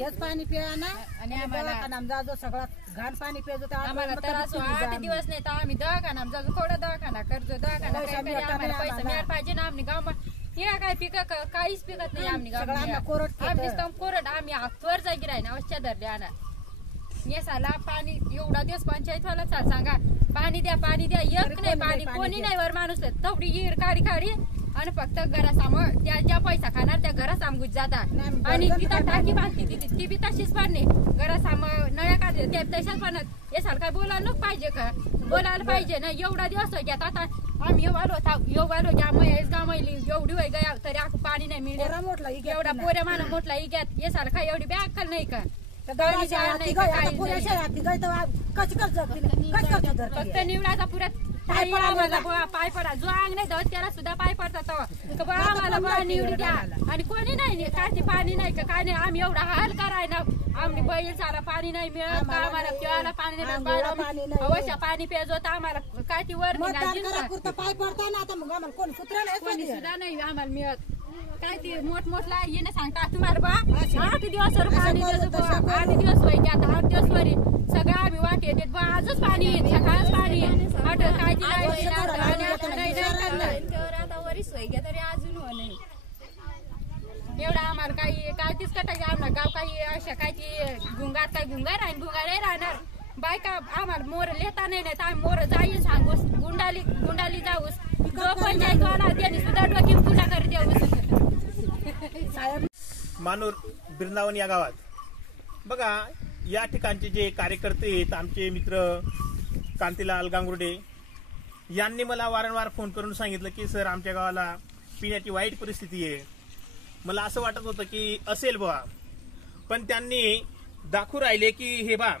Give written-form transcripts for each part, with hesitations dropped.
हेच पाणी प्या ना आणि आम्हाला जाजो सगळा घाण पाणी प्यायचो तर आम्हाला तर असं 8 दिवस नाही तर आम्ही दवाखाना जाजो थोडा दवाखाना करतो दवाखाना आम्हाला पैसा मिळायला पाहिजे ना आम्ही गाव हे काय पिक काहीच पिकत नाही आम्ही गाव आम्ही कोरड आम्ही हातवर जागी राही ना अवश्य धरले आणा येसाला पाणी एवढा दिवस पंचायत वाला सांगा पाणी द्या एक नाही पाणी कोणी नाही वर माणूस तेवढी हिर काढी काढी आणि फक्त घरासमोर त्या ज्या पैसा खाणार त्या घरासमोर जातात आणि तिथं टाकी बांधते ती बी तशीच पाडणे घरासमोर नळ्या काढते त्या तशाच पाण्यात हे साल काय बोलायला पाहिजे का बोलायला पाहिजे ना एवढा दिवस घेत आता आम्ही येवालो ज्या गावली एवढी वय गया तरी आता पाणी नाही मिळेल एवढा पोऱ्या माना मोठला इग्यात हे साल काय एवढी बॅग खाल नाही का फक्त निवडाचा पुऱ्यात पाय पडा जो अंग नाही धवत त्याला सुद्धा पाय पडतात आम्हाला निवडी द्या आणि कोणी नाही काय ते पाणी नाही का काय नाही आम्ही एवढा हाल कराय ना आम्ही बैल सारा पाणी नाही मिळत आम्हाला पिवायला पाणी नाही अवश्य पाणी प्यायचं होतं आम्हाला काय ती वर पाय पडता ना आता मग आम्हाला कोणी सुद्धा नाही आम्हाला मिळत काय ते मोठमोठला येणं सांगता तुम्हाला बा 8 दिवस पाणी 8 दिवस होय की आता 8 दिवस वरी सगळं आम्ही वाट येते बा आजच पाणी सकाळच पाणी काय आता वरीच होय तरी अजून हो नाही एवढा आम्हाला काही काय तीच कटायची आम्हाला गाव काही अशा काय ती गुंगार आहे गुंगार नाही राहणार बायका आम्हाला मोर लेता नाही तर आम्ही मोर जाईल सांगूस गुंडाली जाऊस जो पंचायत वाला त्यांनी सुद्धा डोकी पुन्हा कर देऊस मानूर बिरनावन या गावात बघा या ठिकाणचे जे कार्यकर्ते आहेत आमचे मित्र कांतीलाल गांगुर्डे यांनी मला वारंवार फोन करून सांगितलं की सर आमच्या गावाला पिण्याची वाईट परिस्थिती आहे मला असं वाटत होतं की असेल बा पण त्यांनी दाखवू राहिले की हे बा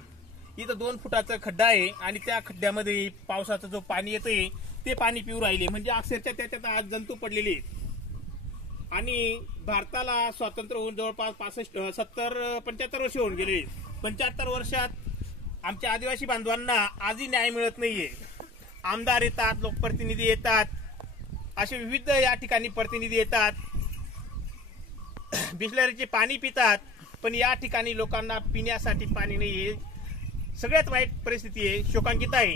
इथं 2 फुटाचा खड्डा आहे आणि त्या खड्ड्यामध्ये पावसाचं जो पाणी येतंय ते पाणी पिऊ राहिले म्हणजे अक्षरशः त्याच्यात आज जंतू पडलेले आणि भारताला स्वातंत्र्य होऊन जवळपास 75 वर्ष होऊन गेले 75 वर्षात आमच्या आदिवासी बांधवांना आजही न्याय मिळत नाहीये आमदार येतात लोकप्रतिनिधी येतात असे विविध या ठिकाणी प्रतिनिधी येतात बिसलरीचे पाणी पितात पण या ठिकाणी लोकांना पिण्यासाठी पाणी नाहीये सगळ्यात वाईट परिस्थिती आहे शोकांकित आहे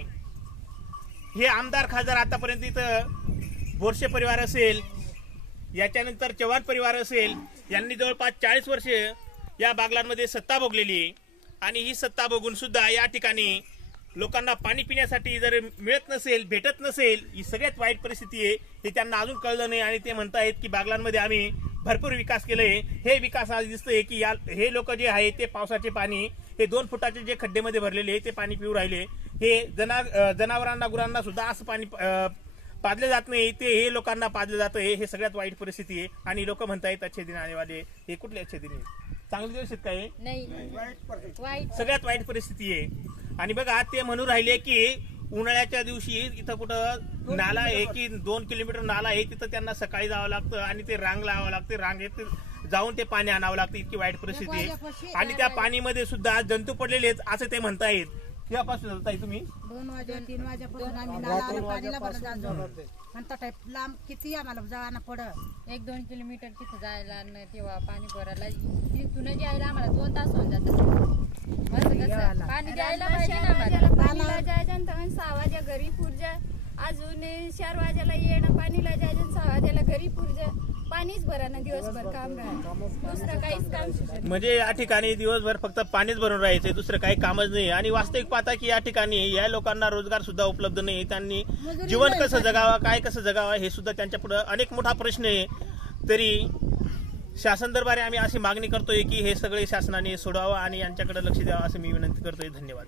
हे आमदार खासदार आतापर्यंत इथं बोरसे परिवार असेल याच्यानंतर चव्हाण परिवार असेल यांनी जवळपास 40 वर्ष या बागलांमध्ये सत्ता भोगलेली आहे आणि ही सत्ता भोगून सुद्धा या ठिकाणी लोकांना पाणी पिण्यासाठी जर मिळत नसेल भेटत नसेल ही सगळ्यात वाईट परिस्थिती आहे हे त्यांना अजून कळलं नाही आणि ते म्हणतायत की बागलांमध्ये आम्ही भरपूर विकास केलाय हे विकास आज दिसतोय की हे लोक जे आहे ते पावसाचे पाणी हे 2 फुटाचे जे खड्डेमध्ये भरलेले ते पाणी पिऊ राहिले हे जनावरांना गुरांना सुद्धा असं पाणी पाजले जात नाही ते हे लोकांना पाजलं जातं हे सगळ्यात वाईट परिस्थिती आहे आणि लोक म्हणतायत अच्छे दिन आने वाले हे कुठले अच्छे दिन चांगले दिवस आहेत काय नाही सगळ्यात वाईट परिस्थिती आहे आणि बघा ते म्हणून राहिले की उन्हाळ्याच्या दिवशी इथं कुठं नाला आहे की 2 किलोमीटर नाला आहे तिथं त्यांना सकाळी जावं लागतं आणि ते रांग लावावं लागते रांगेत जाऊन ते पाणी आणावं लागतं इतकी वाईट परिस्थिती आहे आणि त्या पाणीमध्ये सुद्धा जंतू पडलेले आहेत असं ते म्हणतायत केव्हापासून ताई तुम्ही 2 वाजे 3 वाजेपासून आम्ही नाला पाणीला भरत जातो म्हणता टाइप लांब किती आम्हाला जायला पडत 1-2 किलोमीटर तिथे जायला तेव्हा पाणी भरायला तिथून यायला आम्हाला 2 तास होऊन जातात पाणी द्यायला पाहिजे ना पाणीला जायचं तर 6 वाजे घरी पुरजा अजून 4 वाजेला येणं पाणीला जायचं 6 वाजेला घरी पुरजा पाणीच भरा ना दिवसभर काम दुसरं काहीच काम म्हणजे या ठिकाणी दिवसभर फक्त पाणीच भरून राहायचे दुसरं काही कामच नाही आणि वास्तविक पाहता की या ठिकाणी या लोकांना रोजगार सुद्धा उपलब्ध नाही त्यांनी जीवन कसं जगावं काय कसं जगावं हे सुद्धा त्यांच्या पुढे अनेक मोठा प्रश्न आहे तरी शासन दरबारी आम्ही अशी मागणी करतोय की हे सगळे शासनाने सोडावं आणि यांच्याकडे लक्ष द्यावं असं मी विनंती करतोय धन्यवाद